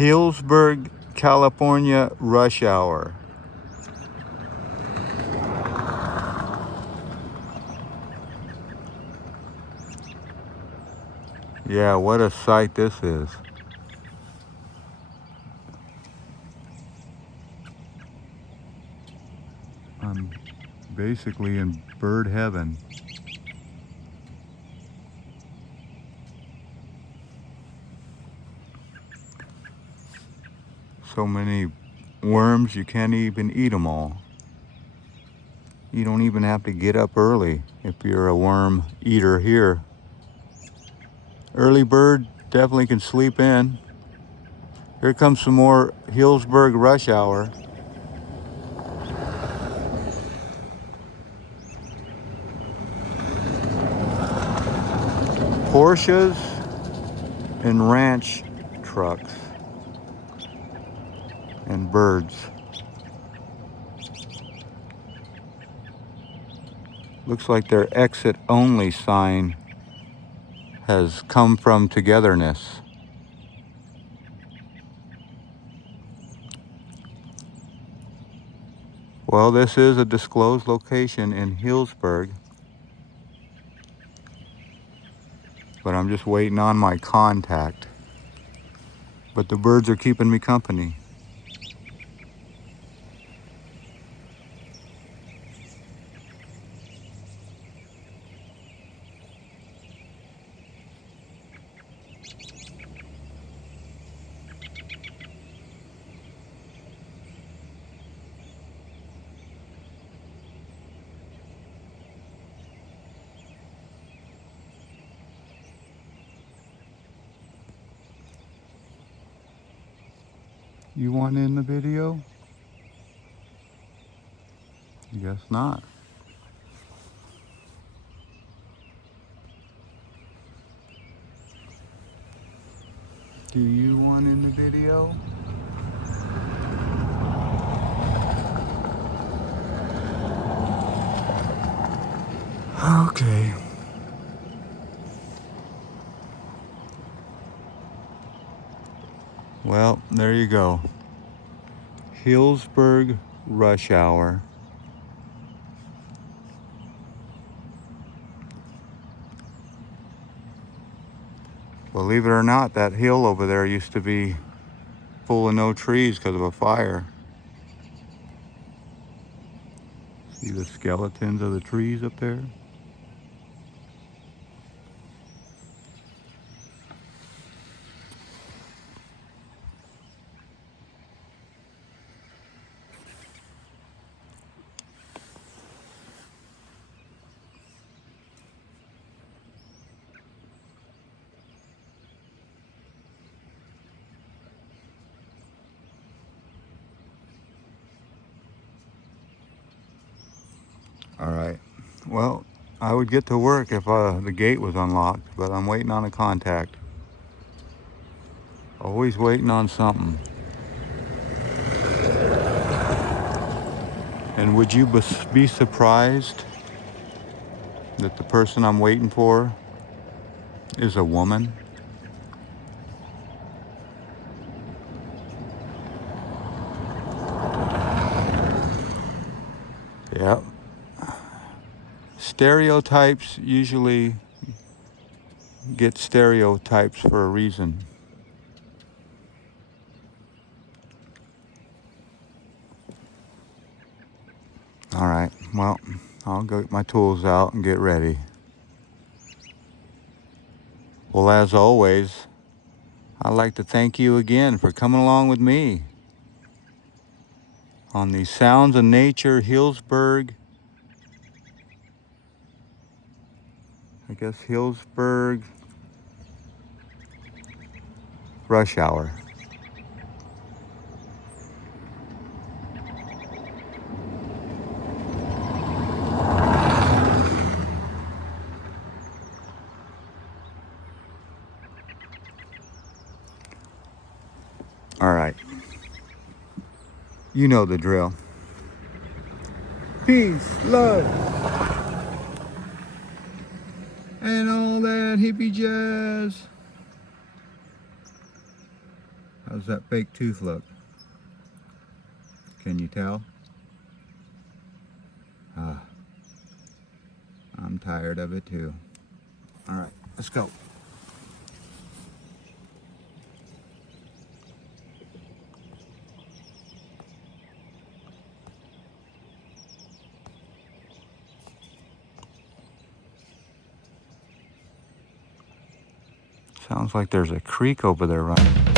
Healdsburg, California rush hour. Yeah, what a sight this is. I'm basically in bird heaven. So many worms, you can't even eat them all. You don't even have to get up early if you're a worm eater here. Early bird definitely can sleep in. Here comes some more Healdsburg rush hour. Porsches and ranch trucks and birds. Looks like their exit only sign has come from togetherness. Well, this is a disclosed location in Healdsburg, but I'm just waiting on my contact. But the birds are keeping me company. You want in the video? Guess not. Do you want in the video? Okay. Well, there you go. Healdsburg rush hour. Believe it or not, that hill over there used to be full of no trees because of a fire. See the skeletons of the trees up there? All right. Well, I would get to work if the gate was unlocked, but I'm waiting on a contact. Always waiting on something. And would you be surprised that the person I'm waiting for is a woman? Yep. Stereotypes usually get stereotypes for a reason. All right, well, I'll go get my tools out and get ready. Well, as always, I'd like to thank you again for coming along with me on the Sounds of Nature Healdsburg, Healdsburg rush hour. All right, you know the drill. Peace, love, and all that hippie jazz. How's that fake tooth look? Can you tell? I'm tired of it too. All right, let's go. Sounds like there's a creek over there running.